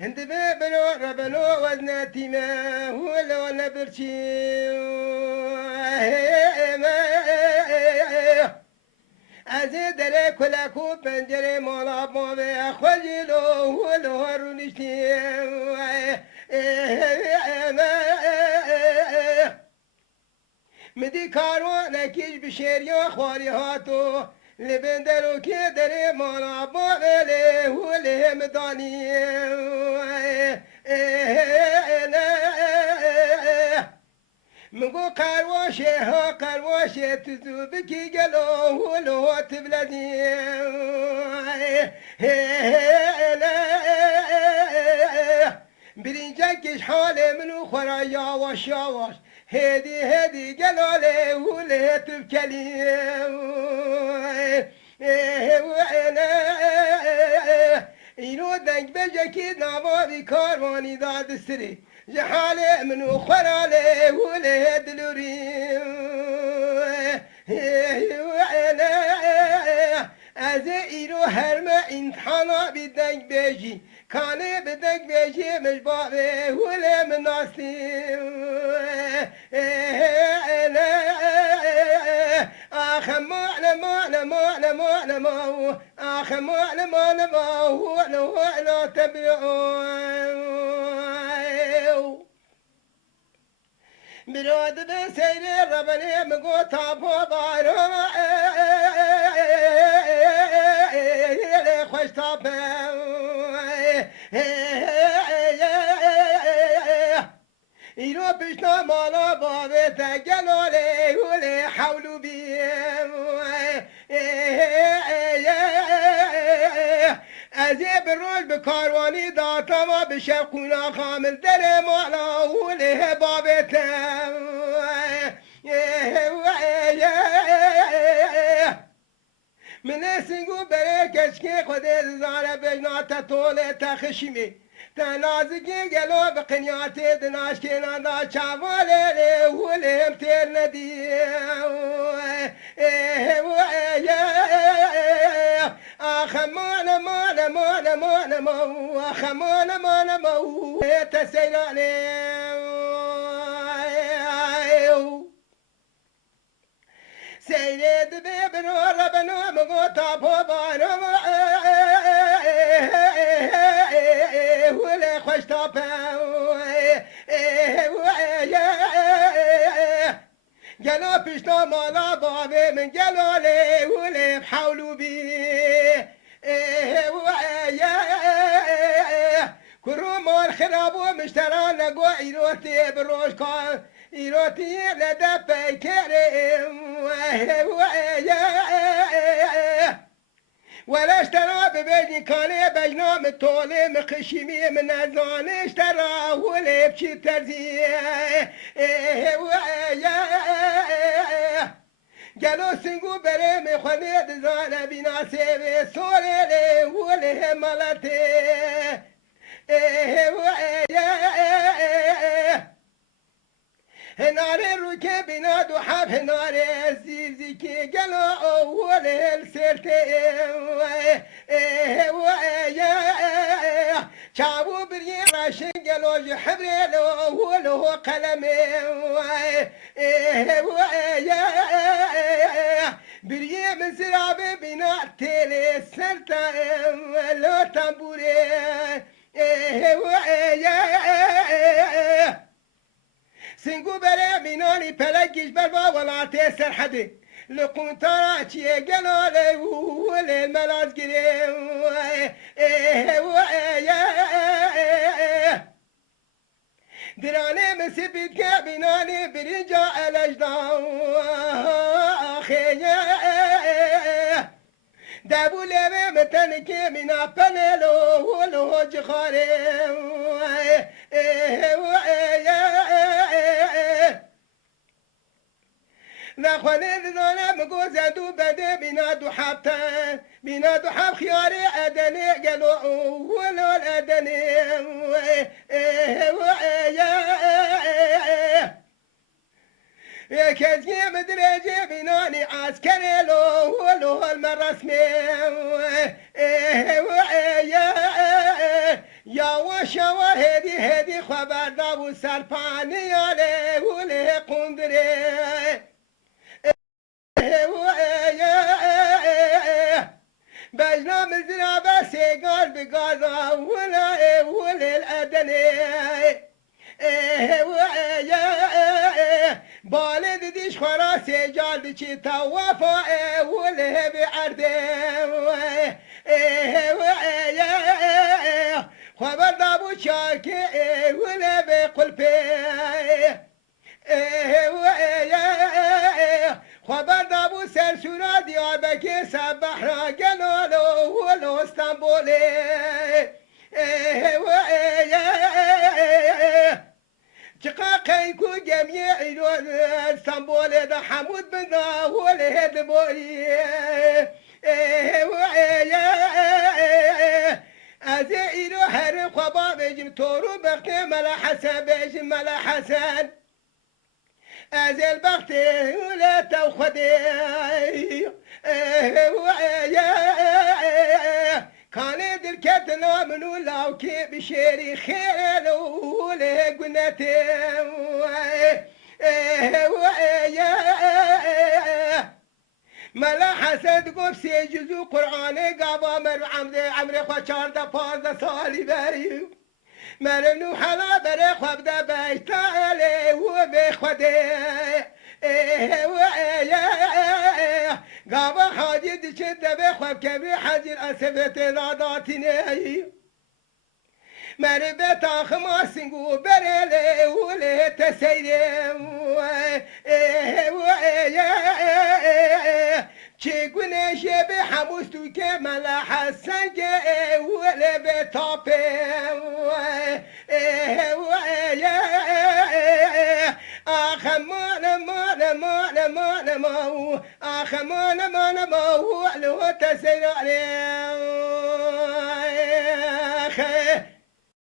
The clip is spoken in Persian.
هند بلو ربلو وزناتي ما هو لو نبرشي ازيد لك ولا كوب بنجري مولا بوبي خجلو هو لو هرونشتي مدی کاروانکیش بشیریا خواری هاتو لبندرو که دری مانا باغله هوله مدانی مگو قرواشه ها قرواشه تزو بکی گلو هولو تبلدی برینجکش حال منو خورا یاواش یاواش هدي هدي قالوا لي وليت بكليم وانا ينودك بجكي نابادي كارواني داد السري جحالي منو خرالي وليت لوريم وانا ازيرو هرما امتحانا بدك بيجي كان بدك بيجي مش بابي ولا مناسيم آخ معنا معنا معنا معنا مو آخ معنا معنا مو ولا تبعون براد بسير ربني مقو تابو بارو خوش تابو ایرو پیشنا مالا بابتا گلاله ولی حولو بیم از یه بروز به کاروانی داتا ما به شبخونا خامل در مالا ولی بابتا من سنگو بره کشکی خود زاره بجنات طول تخشیمی تنازگی گلو به قنیات دناش که نادا چاواله ولیم تیر ندی آخ مانا مانا مانا مانا مو آخ مانا مانا مو تسیلانه سيد بيبنو ربنو مغوطا بوبانو ولا خوش طابو جلو بيشتو مالا بابي من جلو لي ولا بحولو بي كرومو الخرابو مشترى لقو عيروتي بروش كان إيروتي لدبي كريم ولا اشترى ببيني كان بجنام الطولي مقشمي من الزان اشترى ولا بشي ترزي قالوا سنقو بريمي خليد زانا بنا سيبي سوري ولا ملتي هناري روكي بنادو حاب هناري زيزي كي قالوا أول السيرتي شابو بري راشي قالوا جحبري لو هو قلمي بري من سرابي بنا تيلي سرتا لو تنبوري سنگو بره مینانی پلگیش بروا ولاتي سرحدي لقون تراتي قلاله ولی ملاز گره درانه مسبید که بینانی برینجا الاشدان آخیه دبوله متن که مینا پنلو ولو جخاره نخوانه دانه مگو زدو بده بینادو حبتن بینادو حب خیاره ادنه گلو ولو الادنه كزي مدرجي بناني عسكري لو المرسمي يا وشا هدي خبر دابو سرپانی آله وله قندره بجنا مزنا بسيقال بقاضا ولا الأدني بالد دیش خورا سجال بچی توافا وله بعرده خبر دابو شاكي وله بقلبه خبر دابو سرسورا دیابکی سبح را گلالو ولو استنبولی شقاقي كو جميع اسطنبول ده حمود بن داول هدبولي از ایرو هر خوابا بجم تورو بقی ملا حسن بجم ملا حسن از البخت ولا توخدي كان دركتنا منو لاوكي بشيري خيل وله قنتي ملا حسد قف سيجزو قرآن قابا مر عمري خوشار دا 15 سالي بري مرنو حلا بري خواب دا بيتالي وبخودي قابا حاجي دشت بخواب كبي حجر أسفت راداتيني مربت آخما سنگو بريلي ولي تسيري چگونه شب حموز تو که ملا حسن جه ولی بتاپه آخ مانا آخ مانا ولو تسير عليه